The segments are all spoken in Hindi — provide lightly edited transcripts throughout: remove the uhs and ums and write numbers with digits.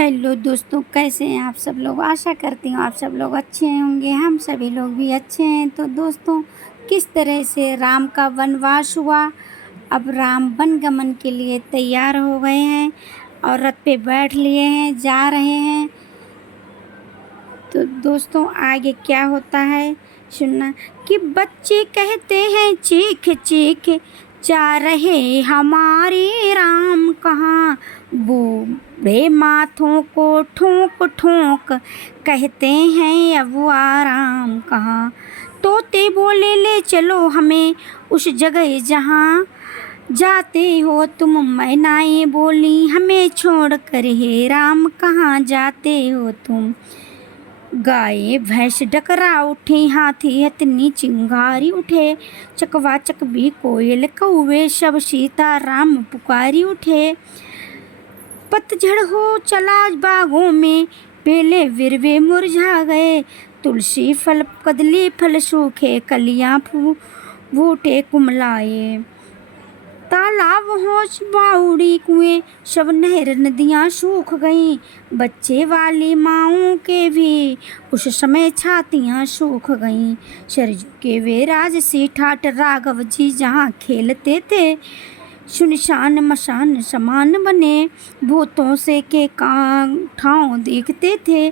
हेलो दोस्तों, कैसे हैं आप सब लोग। आशा करती हूँ आप सब लोग अच्छे होंगे। हम सभी लोग भी अच्छे हैं। तो दोस्तों, किस तरह से राम का वनवास हुआ। अब राम वनगमन के लिए तैयार हो गए हैं और रथ पे बैठ लिए हैं, जा रहे हैं। तो दोस्तों, आगे क्या होता है सुनना कि बच्चे कहते हैं चीख चीख, जा रहे हमारे राम कहाँ। बूढ़े माथों को ठोक ठोक, कहते हैं अब आराम कहाँ। तोते बोले ले चलो हमें उस जगह जहाँ जाते हो तुम। मैनाएं बोली हमें छोड़ कर, हे राम कहाँ जाते हो तुम। गाय भैंस डकरा उठी, हाथी हथनी चिंगारी उठे। चकवा चकवी कोयल कौवे, सब सीता राम पुकारी उठे। पतझड़ हो चला बागों में, बेले विरवे मुरझा गए। तुलसी फल कदली फल सूखे, कलियां बूटे कुमलाए। तालाब होश बाउड़ी कुएं, सब नहर नदियां सूख गईं। बच्चे वाली माओं के भी उस समय छातियां सूख गईं। सरजू के वे राजसी ठाट राघव जी जहाँ खेलते थे, सुनसान मसान समान बने। भूतों से के ठाव देखते थे,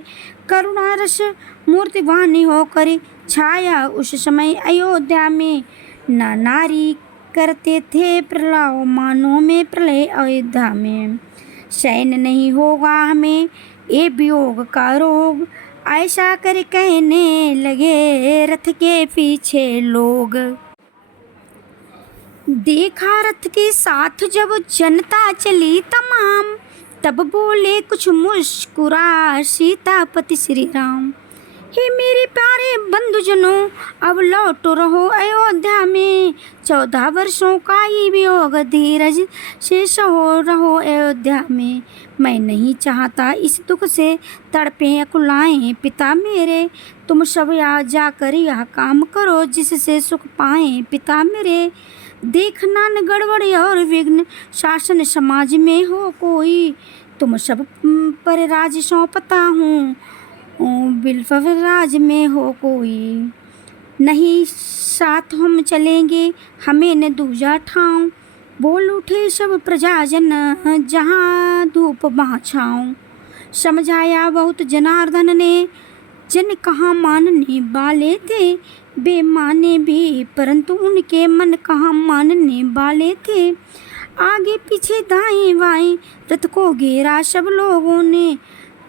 करुणा रस मूर्तिवानी होकर छाया उस समय अयोध्या में। ना नारी करते थे प्रलाव मानों में, प्रलय अयोध्या में। शयन नहीं होगा हमें ये वियोग का रोग, ऐसा कर कहने लगे रथ के पीछे लोग। देखा रथ के साथ जब जनता चली तमाम, तब बोले कुछ मुस्कुरा सीतापति श्री राम। हे मेरे प्यारे बंधुजनों, अब लौटो रहो अयोध्या में। 14 वर्षों का ही वियोग धीरज से सहो रहो अयोध्या में। मैं नहीं चाहता इस दुख से तड़पे अकुलाएं पिता मेरे। तुम सब यहाँ जाकर यह काम करो जिससे सुख पाएं पिता मेरे। देखना न गड़बड़ और विघ्न शासन समाज में हो कोई, तुम सब पर राज सौंपता हूँ बिल्फव राज में हो कोई। नहीं साथ हम चलेंगे हमें न दूजा ठाऊं, बोल उठे सब प्रजाजन जहाँ धूप वहाँ छाऊं। समझाया बहुत जनार्दन ने, जन कहाँ मानने वाले थे। बेमाने भी परंतु उनके मन कहाँ मानने वाले थे। आगे पीछे दाएं बाएं रथ को घेरा सब लोगों ने।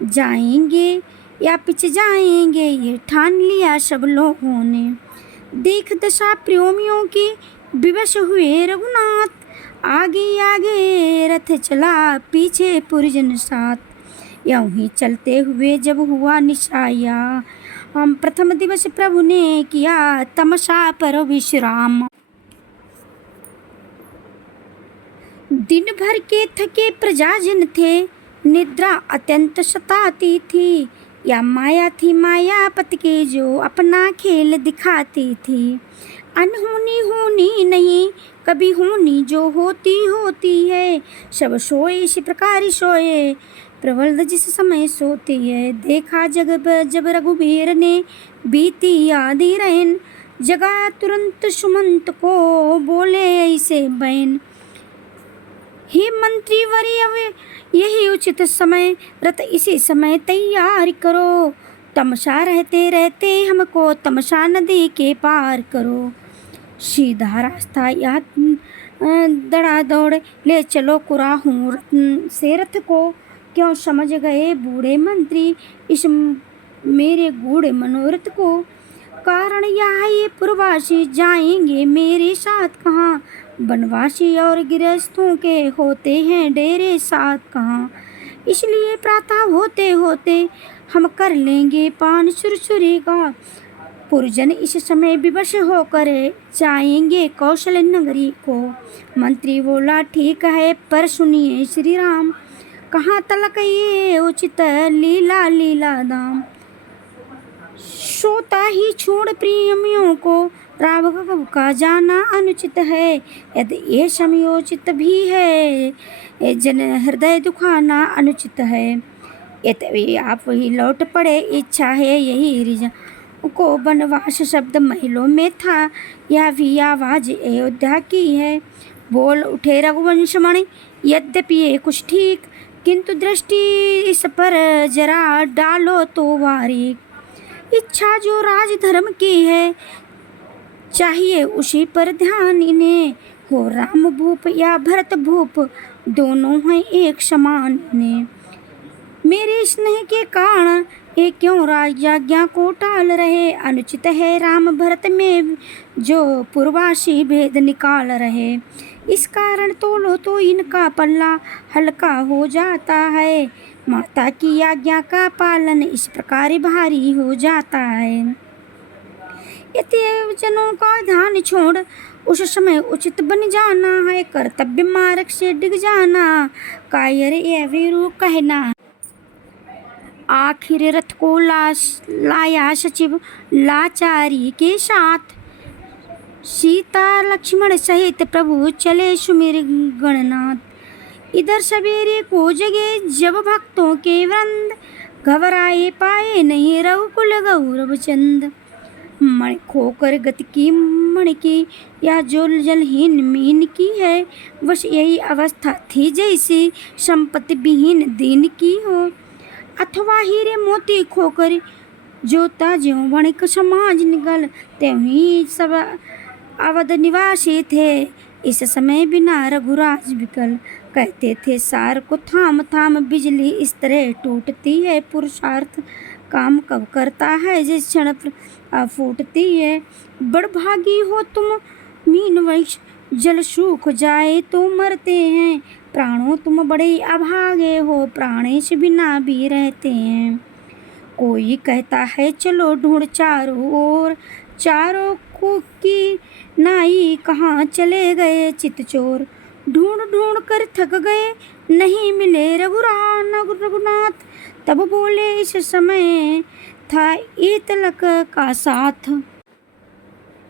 जाएंगे या पीछे जाएंगे ये ठान लिया सब लोगों ने। देख दशा प्रेमियों की विवश हुए रघुनाथ, आगे आगे रथ चला पीछे पुरजन साथ। यूं ही चलते हुए जब हुआ निशाया, हम प्रथम दिवस प्रभु ने किया तमसा पर विश्राम। दिन भर के थके प्रजाजन थे, निद्रा अत्यंत सताती थी। या माया थी मायापति के जो अपना खेल दिखाती थी। अनहोनी होनी नहीं कभी होनी जो होती होती है। सब सोए इसी प्रकार सोए प्रबल जिस समय सोती है। देखा जब रघुबीर ने बीती आधी रैन, जगा तुरंत सुमंत को बोले ऐसे बैन। हे मंत्री वर्य यही उचित समय, रथ इसी समय तैयार करो। तमसा रहते रहते हमको तमसा नदी के पार करो। सीधा रास्ता या दड़ा दौड़ ले चलो कुराहू से रथ को। क्यों समझ गए बूढ़े मंत्री इस मेरे गूढ़े मनोरथ को। कारण यह ये पुरवासी जाएंगे मेरे साथ कहाँ। वनवासी और गृहस्थों के होते हैं डेरे साथ कहाँ। इसलिए प्रातः होते होते हम कर लेंगे पान सुरसुरी का। पुरजन इस समय विवश होकर जाएंगे कौशल नगरी को। मंत्री बोला ठीक है पर सुनिए श्री राम, कहाँ तलक ये उचित लीला लीला दाम। सोता ही छोड़ प्रेमियों को राघव का जाना अनुचित है। यदि ये समयोचित भी है, जन हृदय दुखाना अनुचित है। यद्यपि आप वही लौट पड़े, इच्छा है यही रिझा को। वनवास शब्द महलों में था, यह भी आवाज अयोध्या की है। बोल उठे रघुवंश मणि, यद्यपि ये कुछ ठीक, किंतु दृष्टि इस पर जरा डालो तो बारीक। इच्छा जो राजधर्म की है, चाहिए उसी पर ध्यान इन्हें। हो राम भूप या भरत भूप, दोनों हैं एक समान इन्हें। मेरे स्नेह के कारण ये क्यों राजाज्ञा को टाल रहे, अनुचित है राम भरत में जो पूर्वासी भेद निकाल रहे। इस कारण तोलो तो इनका पल्ला हल्का हो जाता है, माता की आज्ञा का पालन इस प्रकार भारी हो जाता है। इतने वचनों का ध्यान छोड़ उस समय उचित बन जाना है, कर्तव्य मार्ग से डिग जाना, कायर ये वीरू कहना। आखिर रथ को लाया सचिव लाचारी के साथ, सीता लक्ष्मण सहित प्रभु चले सुमिर गणनाथ। इधर सवेरे को जगे जब भक्तों के वृंद, घबराए पाए नहीं रघुकुल गौरव चंद। मणि खोकर गति की मणि की, या जो जलहीन मीन की है, बस यही अवस्था थी जैसी संपत्ति विहीन दीन की हो। अथवा हीरे मोती खोकर जोता ज्यों वणिक समाज निगल, त्यों सब अवध निवासी थे इस समय बिना रघुराज विकल। कहते थे सार को थाम थाम बिजली इस तरह टूटती है, पुरुषार्थ काम कब करता है जिस क्षण फूटती है। बड़भागी हो तुम मीन वृक्ष, जल सूख जाए तो मरते हैं, प्राणों तुम बड़े अभागे हो, प्राणेश बिना भी रहते हैं। कोई कहता है चलो ढूंढ चारों ओर, चारों को की नाई कहाँ चले गए चितचोर। ढूंढ ढूंढ कर थक गए नहीं मिले रघुनाथ, तब बोले इस समय था ये तिलक का साथ।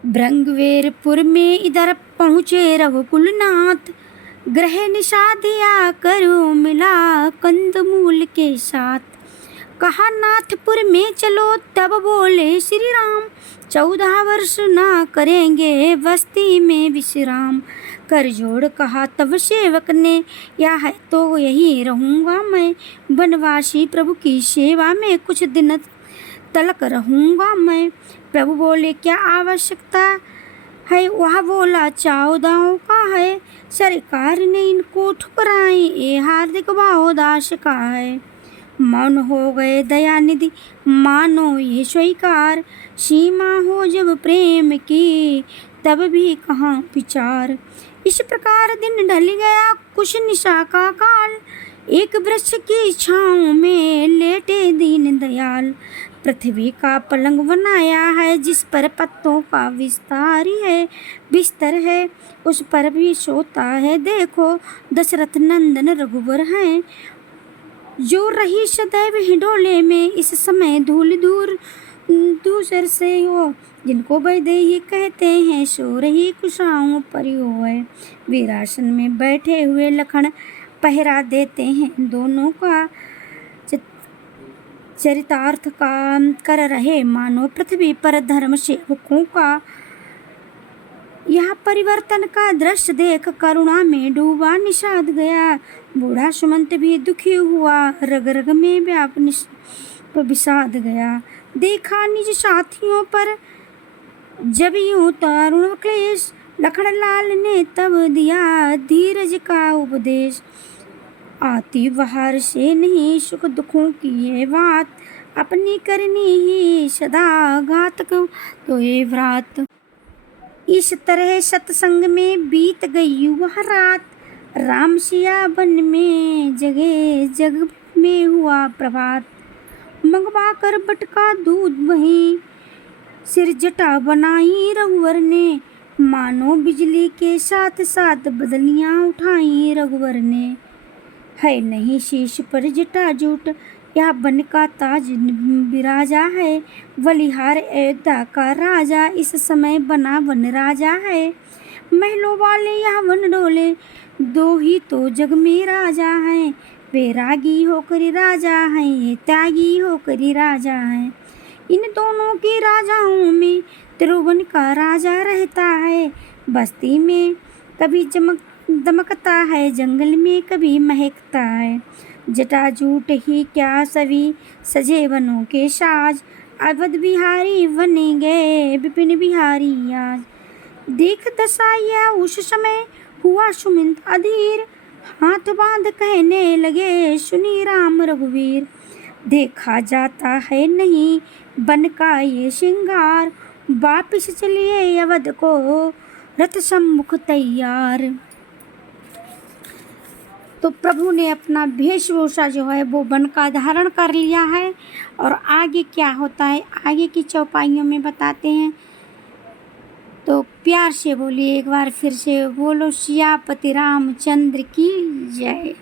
भृंगवेरपुर में इधर पहुँचे रघुकुलनाथ, ग्रह निषादिया करो मिला कंदमूल के साथ। कहा नाथपुर में चलो तब बोले श्री राम, 14 वर्ष ना करेंगे बस्ती में विश्राम। कर जोड़ कहा तब सेवक ने, या है तो यही रहूँगा मैं, वनवासी प्रभु की सेवा में कुछ दिन तलक रहूँगा मैं। प्रभु बोले क्या आवश्यकता है, वह बोला 14 का है, सरकार ने इनको ठुकराई ये हार्दिक भावदास का है। मौन हो गए दयानिधि मानो ये स्वीकार, सीमा हो जब प्रेम की तब भी कहाँ विचार। इस प्रकार दिन ढल गया कुछ निशा का काल, एक वृक्ष की छाँव में लेटे दीन दयाल। पृथ्वी का पलंग बनाया है जिस पर पत्तों का विस्तार है, बिस्तर है उस पर भी सोता है, देखो दशरथ नंदन रघुवर हैं। जो रही सदैव हिडोले में इस समय धूल दूर दूसर से हो, जिनको वैदेही कहते हैं सो रही कुशाओं पर है। वीरासन में बैठे हुए लखन पहरा देते हैं दोनों का, चरितार्थ का कर रहे मानो पृथ्वी पर धर्म सेवकों का। यह परिवर्तन का दृश्य देख करुणा में डूबा निषाद गया, बूढ़ा सुमंत भी दुखी हुआ, रग रग में व्याप विषाद गया। देखा निज साथियों पर जब यूं तारुण क्लेश, लखन लाल ने तब दिया धीरज का उपदेश। आती बहार से नहीं सुख दुखों की ये बात, अपनी करनी ही सदा घातक तो ये व्रात। इस तरह सत्संग में बीत गई वह रात, राम सिया वन में जगे जग में हुआ प्रभात। मंगवा कर बटका दूध वहीं सिर जटा बनाई रघुवर ने, मानो बिजली के साथ साथ बदलियां उठाई रघुवर ने। है नहीं शीश पर जटा जूट, यह बन का ताज विराजा है, बलिहार अयोध्या का राजा इस समय बना वन राजा है। महलों वाले यह वन डोले, दो ही तो जग में राजा हैं, वे रागी होकर राजा हैं, ये त्यागी होकर राजा हैं। इन दोनों के राजाओं में त्रिभुवन का राजा रहता है। बस्ती में कभी दमकता है, जंगल में कभी महकता है। जटाजूट ही क्या सभी सजे वनों के साज, अवध बिहारी बन गए विपिन बिहारी आज। देख दसाइया उस समय हुआ सुमिंत अधीर, हाथ बांध कहने लगे सुनी राम रघुवीर। देखा जाता है नहीं बन का ये श्रृंगार, वापिस चलिए अवध को रथ सम्मुख तैयार। तो प्रभु ने अपना वेशभूषा जो है वो वन का धारण कर लिया है। और आगे क्या होता है आगे की चौपाइयों में बताते हैं। तो प्यार से बोलिए एक बार फिर से, बोलो सियापति रामचंद्र की जय।